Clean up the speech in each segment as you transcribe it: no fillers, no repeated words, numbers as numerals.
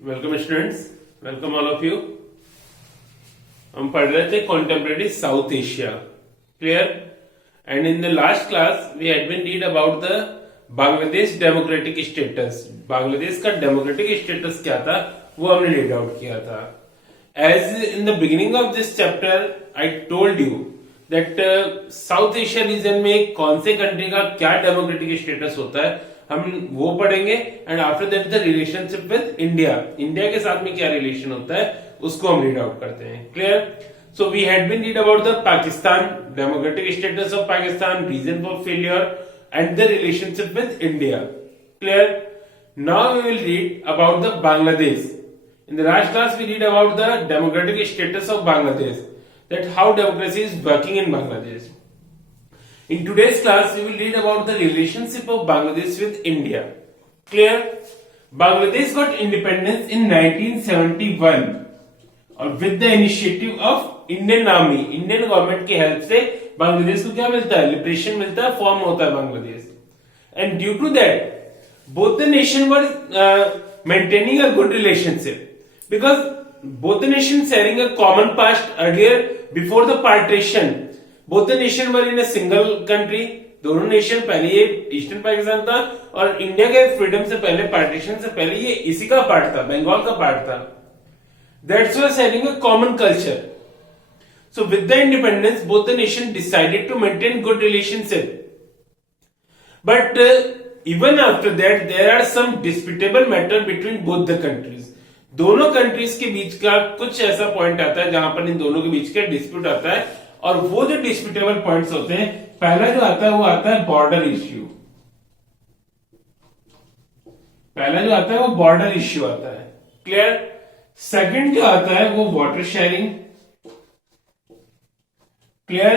Welcome students, welcome all of you. हम पढ़ रहे थे contemporary South Asia, clear. And in the last class we had been read about the Bangladesh democratic status. Bangladesh का democratic status क्या था वो हमने रीड आउट किया था। As in the beginning of this chapter I told you that South Asia region में कौन से कंट्री का क्या डेमोक्रेटिक स्टेटस होता है हम वो पढ़ेंगे। And after that the relationship with India, India के साथ में क्या रिलेशन होता है उसको हम रीड आउट करते हैं, clear. So we had been read about the Pakistan, democratic status of Pakistan, region for failure and the relationship with India, clear. Now we will read about the Bangladesh. In the last class, we read about the democratic status of Bangladesh, that how democracy is working in Bangladesh. In today's class, we will read about the relationship of Bangladesh with India. Clear? Bangladesh got independence in 1971 और with the initiative of Indian Army, Indian government की help से बांग्लादेश को क्या मिलता है, लिबरेशन मिलता है, फॉर्म होता है Bangladesh. And due to that, both the nation were maintaining a good relationship. Because both the nations sharing a common past earlier before the partition, both the nation were in a single country. दोनों नेशन पहले ये ईस्टर्न पाकिस्तान था और इंडिया के फ्रीडम से पहले, पार्टीशन से पहले ये इसी का पार्ट था, बंगाल का पार्ट था। That's why sharing a common culture. So with the independence, both the nation decided to maintain good relationship. But even after that, there are some disputable matter between both the countries. दोनों कंट्रीज के बीच का कुछ ऐसा पॉइंट आता है जहां पर इन दोनों के बीच का डिस्प्यूट आता है, और वो जो डिस्प्यूटेबल पॉइंट्स होते हैं, पहला जो आता है वो आता है बॉर्डर इश्यू। पहला जो आता है वो बॉर्डर इश्यू आता है, क्लियर। सेकंड जो आता है वो वाटर शेयरिंग, क्लियर।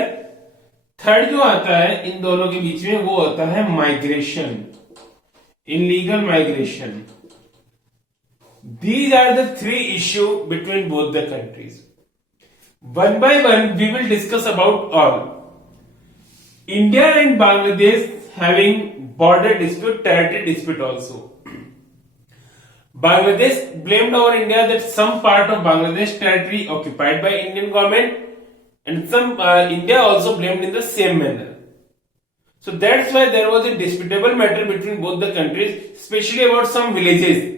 थर्ड जो आता है इन दोनों के बीच में वो होता है migration, illegal migration. These are the three issues between both the countries. One by one, we will discuss about all. India and Bangladesh having border dispute, territory dispute also. Bangladesh blamed over India that some part of Bangladesh territory occupied by Indian government, and some India also blamed in the same manner. So that's why there was a disputable matter between both the countries, especially about some villages.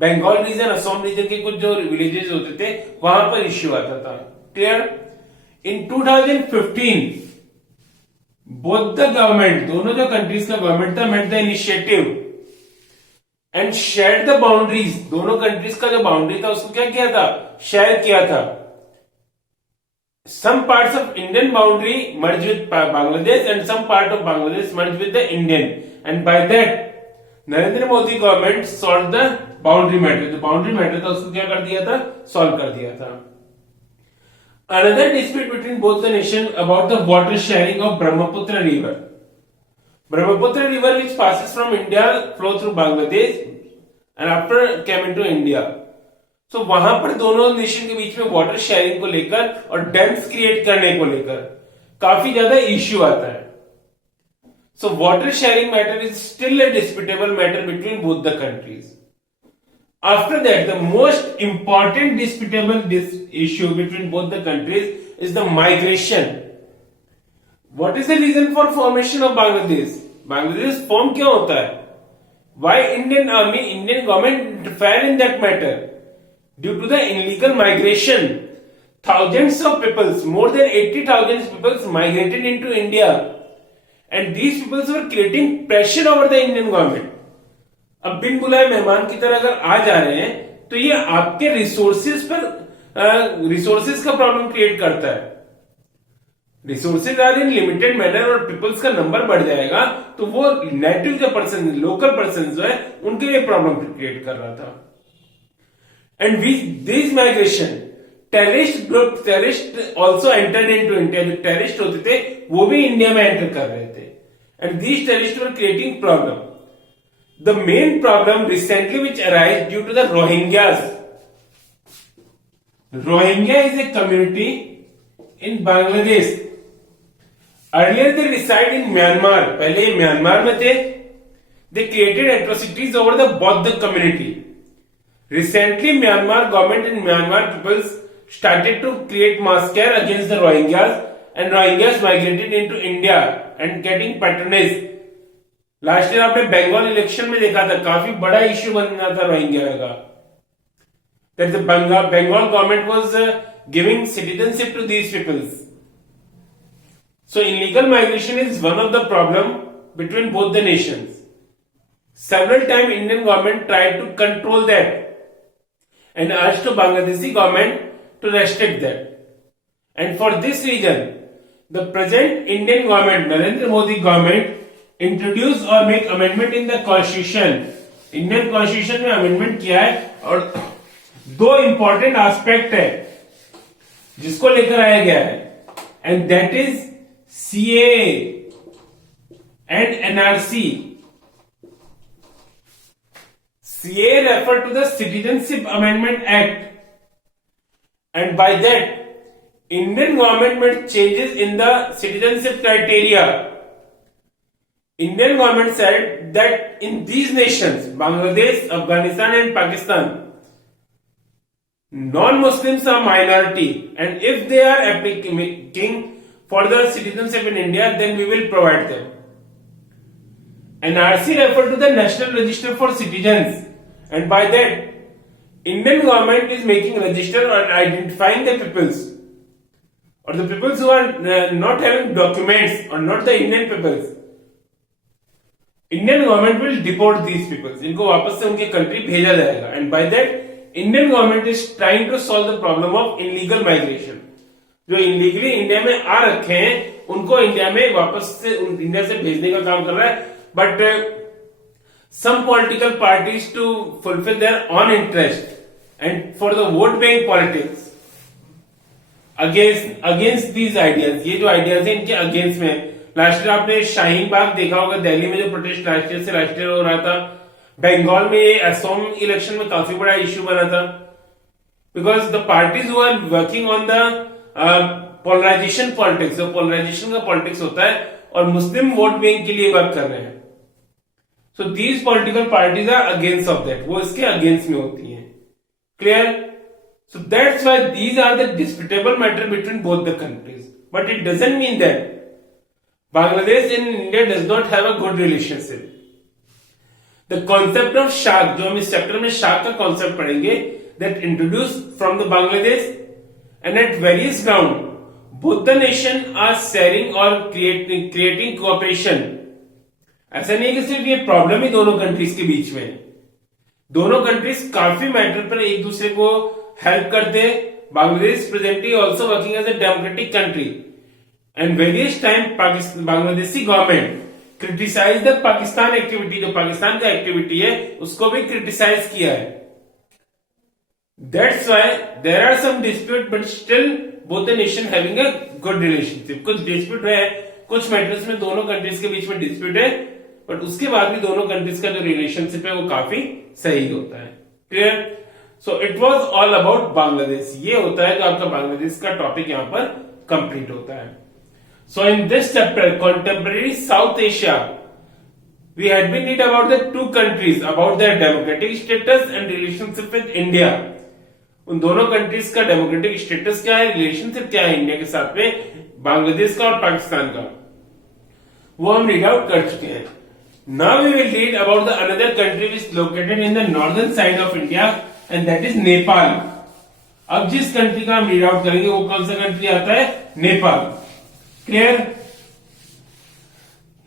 Bengal region, Assam region के कुछ जो विलेजेस होते थे वहां पर इश्यू आता था, क्लियर। इन 2015 both the government, दोनों जो कंट्रीज का गवर्नमेंट था, made the initiative and share the boundaries. दोनों कंट्रीज का जो बाउंड्री था उसको क्या किया था, शेयर किया था। Some parts of Indian boundary merge with Bangladesh and some part of Bangladesh merge with the Indian, and by that Narendra Modi government solve the boundary matter. जो बाउंड्री मैटर था उसको क्या कर दिया था, सॉल्व कर दिया था। Another dispute between both the nation about the water sharing of Brahmaputra river. Brahmaputra river which passes from India flow through Bangladesh and after came into India. So वहां पर दोनों नेशन के बीच में वाटर शेयरिंग को लेकर और डैम्स क्रिएट करने को लेकर काफी ज्यादा इश्यू आता है। So water sharing matter is still a disputable matter between both the countries. After that, the most important disputable issue between both the countries is the migration. What is the reason for formation of Bangladesh? Bangladesh form क्यों होता है? Why Indian Army, Indian government interfere in that matter? Due to the illegal migration, thousands of peoples, more than 80,000 peoples migrated into India. And these people were creating pressure over the Indian government. अब बिन बुलाए मेहमान की तरह अगर आ जा रहे हैं तो ये आपके रिसोर्सेज पर रिसोर्सेज का प्रॉब्लम क्रिएट करता है। Resources are in limited manner और पीपल्स का नंबर बढ़ जाएगा तो वो नेटिव जो पर्सन, लोकल पर्सन जो है उनके लिए प्रॉब्लम क्रिएट कर रहा था। And this migration, terrorist group, terrorist also entered into India. जो टेररिस्ट होते थे वो भी इंडिया में एंटर कर रहे थे, and these terrorist were creating problem. The main problem recently which arise due to the Rohingyas. Rohingya is a community in Bangladesh. Earlier they reside in Myanmar, पहले म्यांमार में थे। They created atrocities over the बौद्ध community. Recently, Myanmar government and Myanmar peoples started to create mass scare against the Rohingyas, and Rohingyas migrated into India and getting patronage. Last year आपने बंगाल इलेक्शन में देखा था, काफी बड़ा इश्यू बन रहा था रोहिंग्या का, that the Bengal government was giving citizenship to these peoples. So illegal migration is one of the problem between both the nations. Several times Indian government tried to control that and asked to Bangladeshi government to restrict that. And for this reason, the present Indian government, Narendra Modi government, introduce or make amendment in the constitution. Indian constitution में amendment किया है और दो important aspect है जिसको लेकर आया गया है, and that is CAA and NRC. CAA refer to the Citizenship Amendment Act, and by that Indian government made changes in the citizenship criteria. Indian government said that in these nations, Bangladesh, Afghanistan and Pakistan, non-Muslims are minority, and if they are applying for the citizenship in India, then we will provide them. NRC refer to the National Register for Citizens, and by that, Indian government is making register or identifying the peoples, or the peoples who are not having documents or not the Indian peoples. Indian government will deport these people. इनको वापस से उनके कंट्री भेजा जाएगा, and by that Indian government is trying to solve the problem of illegal migration. जो illegally India में आ रखे हैं उनको इंडिया में वापस से इंडिया से भेजने का काम कर रहा है. But some political parties to fulfill their own interest and for the vote bank politics against these ideas. ये जो ideas हैं इनके against में. लास्ट ईयर आपने शाहीन बाग देखा होगा, दिल्ली में जो प्रोटेस्ट लास्ट ईयर हो रहा था. बंगाल में ये असम इलेक्शन में काफी बड़ा इश्यू बना था, because the parties who are working on the polarization politics, जो पोलराइजेशन का पॉलिटिक्स होता है और मुस्लिम वोट बैंक के लिए वर्क कर रहे हैं. So these political parties are against of that, वो इसके अगेंस्ट में होती हैं. Clear? So that's why these are the disputable matter between both the countries, but it doesn't mean that Bangladesh and India does not have a good relationship. The concept of SHAK, जो हम इस चैप्टर में SHAK का concept पढ़ेंगे, that introduced from the Bangladesh, and at various ground, both the nation are sharing or creating cooperation. ऐसा नहीं है कि सिर्फ ये प्रॉब्लम ही दोनों कंट्रीज के बीच में. दोनों कंट्रीज काफी मैटर पर एक दूसरे को हेल्प करते. Bangladesh presently also working as a democratic country. And various time Bangladeshi government criticize the Pakistan activity, जो पाकिस्तान का एक्टिविटी है उसको भी क्रिटिसाइज किया है. That's why there are some dispute, but still both the nation having a good relationship. कुछ dispute है, कुछ मैटर्स में दोनों कंट्रीज के बीच में dispute है, बट उसके बाद भी दोनों कंट्रीज का जो रिलेशनशिप है वो काफी सही होता है. Clear? So it was all about Bangladesh. ये होता है जो आपका बांग्लादेश का टॉपिक यहाँ पर कंप्लीट होता है. So in this chapter, contemporary South Asia, we had been read about the two countries, about their democratic status and relationship with India. उन दोनों कंट्रीज का डेमोक्रेटिक स्टेटस क्या है, रिलेशनशिप क्या है इंडिया के साथ में, बांग्लादेश का और पाकिस्तान का, वो हम रीड आउट कर चुके हैं. Now we will read about the another country which located in the northern side of India, and that is Nepal. अब जिस कंट्री का हम रीड आउट करेंगे वो कौन सा कंट्री आता है? Nepal. Clear?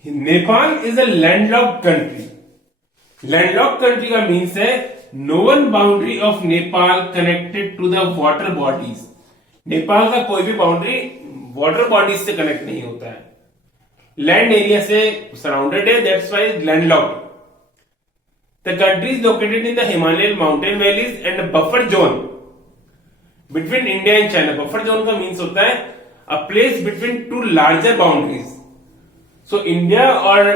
Nepal is a landlocked country. Landlocked country का means है no one boundary of Nepal connected to the water bodies. Nepal का कोई भी बाउंड्री वाटर बॉडीज से कनेक्ट नहीं होता है, लैंड एरिया से सराउंडेड है. That's why landlocked. The country is located in the Himalayan mountain valleys and buffer zone between India and China. Buffer zone का मीन्स होता है a place between two larger boundaries. So India और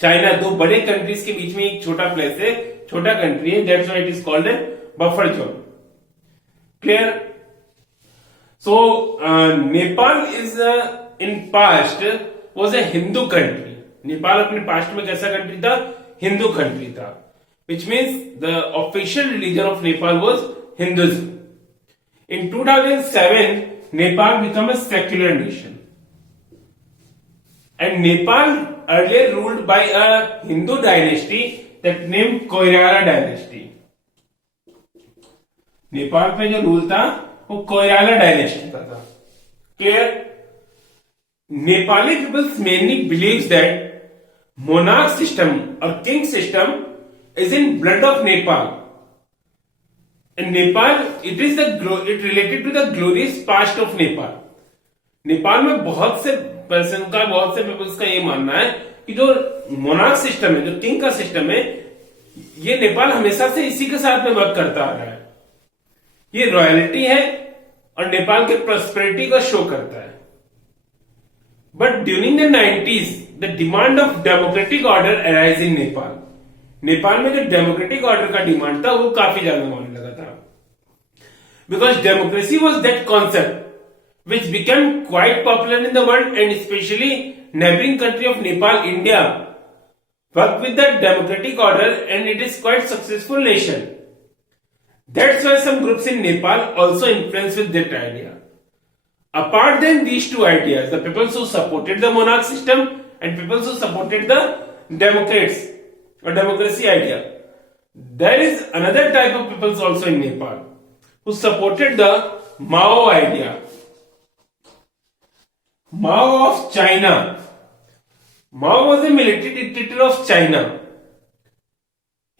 चाइना दो बड़े कंट्रीज के बीच में एक छोटा प्लेस है, छोटा कंट्री है. That's why it is called a buffer zone. Clear? So Nepal is in past was a Hindu कंट्री. नेपाल अपने पास्ट में कैसा कंट्री था? हिंदू कंट्री था. which means the official religion of Nepal was Hinduism. In 2007, Nepal became a secular nation. And Nepal earlier ruled by a Hindu dynasty that named Koirala dynasty. Nepal पे जो rule था वो Koirala dynasty का था. Clear? Nepali peoples mainly believes that monarch system or king system is in blood of Nepal. In Nepal, it related to the glorious past of Nepal. Nepal में बहुत से पीपल्स का ये मानना है कि जो मोनार्क सिस्टम है, जो किंग का सिस्टम है, ये नेपाल हमेशा से इसी के साथ में वर्क करता आ रहा है. ये रॉयल्टी है और नेपाल के प्रॉस्पेरिटी को शो करता है. But during the 90s the demand of democratic order arise in Nepal. नेपाल में जो डेमोक्रेटिक ऑर्डर का डिमांड था वो काफी ज्यादा होने लगा था. Because democracy was that concept which became quite popular in the world, and especially neighboring country of Nepal, India, worked with the democratic order, and it is quite successful nation. That's why some groups in Nepal also influenced with that idea. Apart than these two ideas, the people who supported the monarch system and people who supported the democrats or democracy idea, there is another type of people also in Nepal who supported the Mao idea. Mao of China. Mao was a military dictator of China.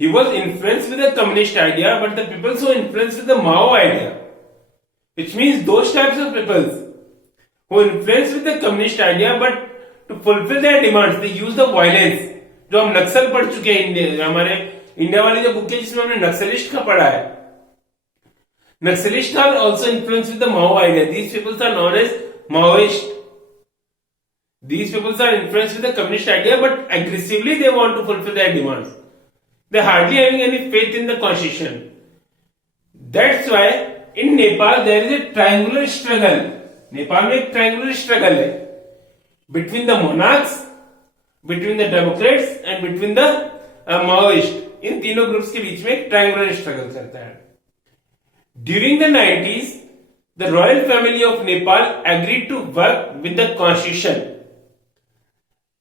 He was influenced with the communist idea, but the people who influenced with the Mao idea, which means those types of people who influenced with the communist idea, but to fulfill their demands, they use the violence. जो हम नक्सल पढ़ चुके हैं, हमारे इंडिया वाली जो बुक है जिसमें हमने नक्सलिस्ट का पढ़ा है, Naxalist are also influenced with the Mao idea. These people are known as Maoist. These people are influenced with the communist idea, but aggressively they want to fulfill their demands. They hardly having any faith in the constitution. That's why in Nepal there is a triangular struggle. Nepal में एक triangular struggle है between the monarchs, between the democrats and between the Maoists. इन तीनों ग्रुप्स के बीच में एक triangular struggle चलता है. During the 90s, the royal family of Nepal agreed to work with the constitution.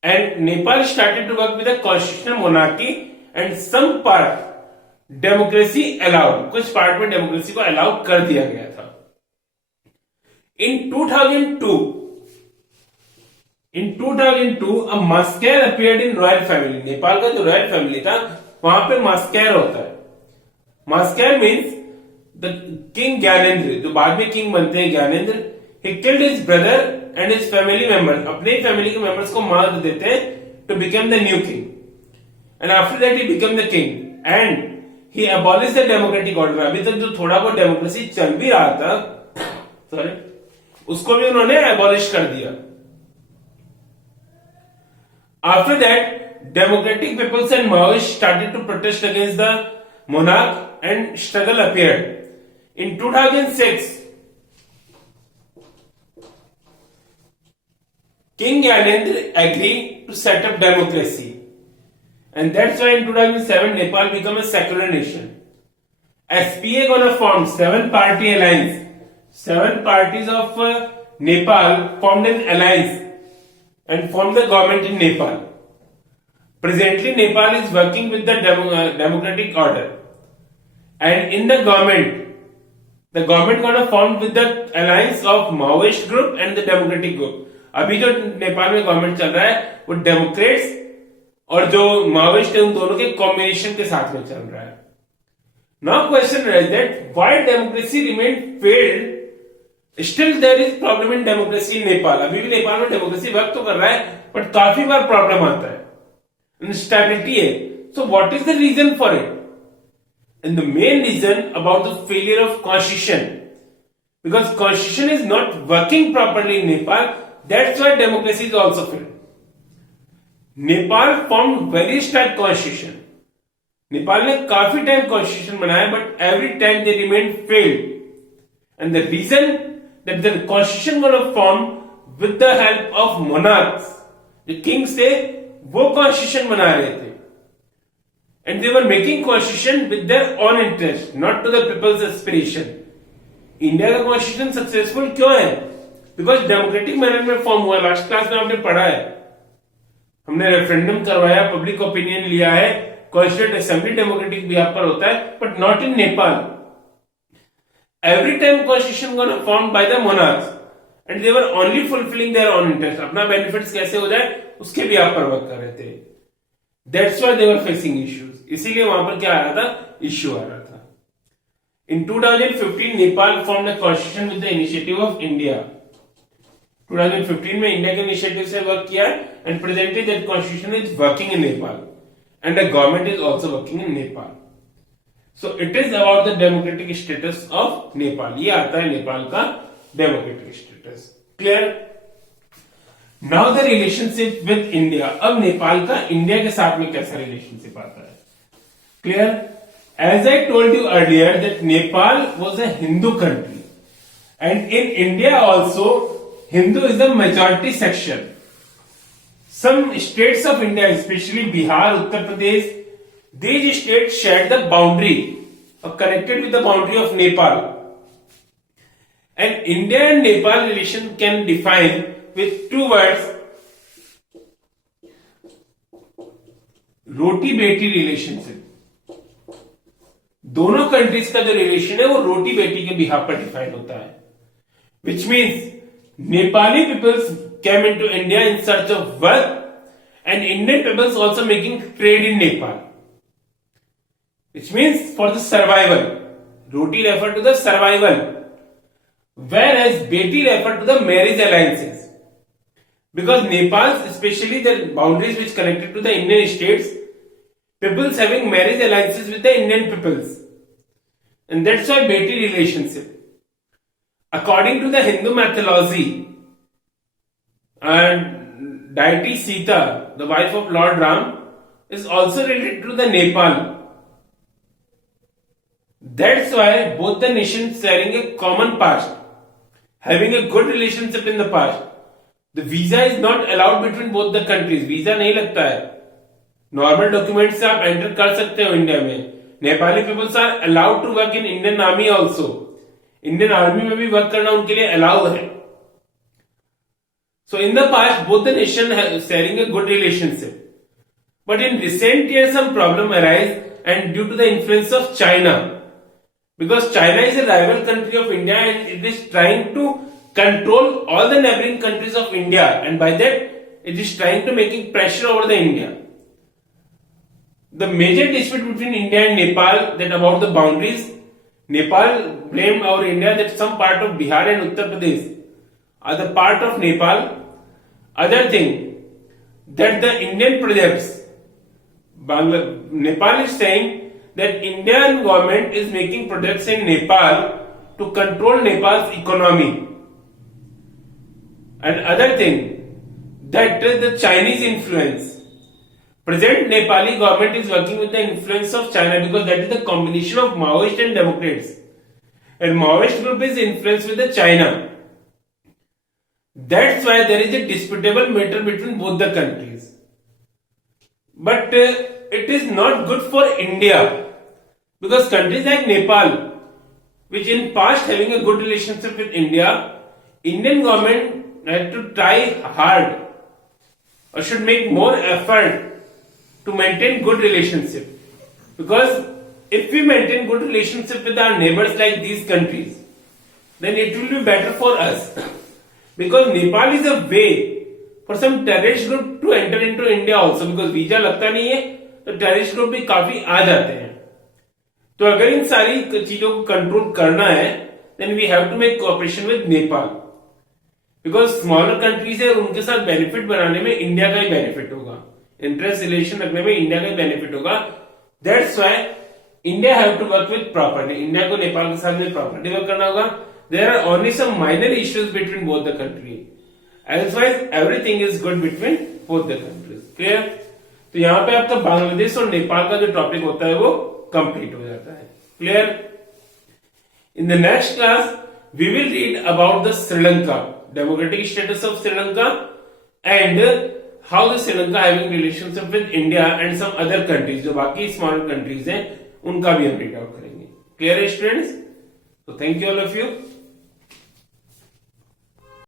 And Nepal started to work with a constitutional monarchy, and some part democracy allowed. कुछ पार्ट में डेमोक्रेसी को अलाउ कर दिया गया था. In 2002, a massacre appeared in royal family. Nepal का जो royal family था वहां पे massacre होता है. Massacre means the king Gyanendra, जो बाद में किंग बनते हैं Gyanendra, he killed his brother and his family members. अपने ही फैमिली के मेंबर्स को मार देते हैं to become the new king. And after that he became the king and he abolished the democratic order. अभी तक जो थोड़ा बहुत डेमोक्रेसी चल भी रहा था, उसको भी उन्होंने abolish कर दिया. After that, democratic peoples and Maoists started to protest against the monarch and struggle appeared. In 2006, King Gyanendra agreed to set up democracy. And that's why in 2007 Nepal became a secular nation. SPA gonna form 7-party alliance. 7 parties of Nepal formed an alliance and formed the government in Nepal. Presently Nepal is working with the democratic order. And in the government gonna form with the alliance of Maoist group and the democratic group. अभी जो नेपाल में गवर्नमेंट चल रहा है वो डेमोक्रेट्स और जो माओइस्ट है उन दोनों के कॉम्बिनेशन के साथ में चल रहा है. Now question is that why democracy remain failed, still there is problem in democracy in Nepal. अभी भी नेपाल में डेमोक्रेसी वर्क तो कर रहा है बट काफी बार प्रॉब्लम आता है, इनस्टेबिलिटी है. So what is the reason for it? And the main reason about the failure of constitution, because constitution is not working properly in Nepal. That's why democracy is also failed. Nepal formed various type constitution. Nepal ने काफी time constitution बनाया but every time they remain failed. And the reason that the constitution was form with the help of monarchs. जो kings थे वो कॉन्स्टिट्यूशन बना रहे थे. and they were making constitution with their own interest, not to the people's aspiration. India का constitution successful क्यों है? Because democratic manner में फॉर्म हुआ. लास्ट क्लास में आपने पढ़ा है, हमने रेफरेंडम करवाया, पब्लिक ओपिनियन लिया है, कॉन्स्टिट्यूएंट असेंबली डेमोक्रेटिक बिहाफ पर होता है, but not in Nepal. Every time constitution got formed by the monarchs and they were only fulfilling their own interest. अपना बेनिफिट्स कैसे हो जाए उसके बिहाफ पर वर्क कर रहे थे. That's why they were facing issues. इसीलिए वहां पर क्या आ रहा था? इश्यू आ रहा था. In 2015, Nepal formed a constitution with the initiative of India. 2015 में इंडिया के इनिशिएटिव से वर्क किया and presently that constitution is working in Nepal and the government is also working in Nepal. So it is about the democratic status of Nepal. ये आता है नेपाल का democratic status. Clear? Now the relationship with India. अब नेपाल का इंडिया के साथ में कैसा रिलेशनशिप आता है? Clear? As I told you earlier that Nepal was a Hindu country and in India also Hindu is the majority section. Some states of India, especially Bihar, Uttar Pradesh, these states share the boundary or connected with the boundary of Nepal. And India and Nepal relation can define with two words: roti beti relationship. दोनों कंट्रीज का जो रिलेशन है वो रोटी बेटी के बिहाफ पर define होता है. Which means Nepali peoples came into India in search of work and Indian peoples also making trade in Nepal. Which means for the survival. Roti refer to the survival, whereas beti refer to the marriage alliances. Because Nepal specially the boundaries which connected to the Indian states, peoples having marriage alliances with the Indian peoples, and that's why beti relationship. According to the Hindu mythology, deity Sita, the wife of Lord Ram, is also related to the Nepal. That's why both the nations sharing a common past, having a good relationship in the past. The visa is not allowed between both the countries. Visa नहीं लगता है. Normal document से आप एंटर कर सकते हो India में. Nepali peoples are allowed to work in Indian army also. Indian army में भी वर्क करना उनके लिए अलाउ है. So in the past both the nation sharing a good relationship, but in recent year some problem arise and due to the influence of China, because China is a rival country of India and it is trying to control all the neighbouring countries of India, and by that it is trying to making pressure over the India. The major dispute between India and Nepal that about the boundaries, Nepal blamed our India that some part of Bihar and Uttar Pradesh are the part of Nepal. Other thing that the Indian projects, Nepal is saying that Indian government is making projects in Nepal to control Nepal's economy. And other thing that the Chinese influence. Present Nepali government is working with the influence of China because that is the combination of Maoist and Democrats, and Maoist group is influenced with the China. That's why there is a disputable matter between both the countries. But it is not good for India because countries like Nepal, which in past having a good relationship with India, Indian government had to try hard or should make more effort to maintain good relationship, because if we maintain good relationship with our neighbors like these countries, then it will be better for us. Because Nepal is a way for some terrorist group to enter into India also, because visa लगता नहीं है तो terrorist group भी काफी आ जाते हैं. तो अगर इन सारी चीजों को कंट्रोल करना है, then we have to make cooperation with Nepal, because smaller countries है और उनके साथ बेनिफिट बनाने में इंडिया का ही बेनिफिट होगा. इंटरेस्ट रिलेशन रखने में इंडिया का बेनिफिट होगा. That's why India have to work with property. India को नेपाल के साथ में प्रॉपर्टी वर्क करना होगा. There are only some minor issues between both the country, elsewise everything is good between both the countries. Clear? तो यहां पे आपका बांग्लादेश और नेपाल का जो टॉपिक होता है वो कंप्लीट हो जाता है. Clear? In the next class we will read about the Sri Lanka, democratic status of Sri Lanka, and how the Sri Lanka having relationship with India and some other countries, जो बाकी स्मॉलर कंट्रीज हैं उनका भी हम रीड आउट करेंगे। क्लियर है स्टूडेंट्स? तो thank you all of you.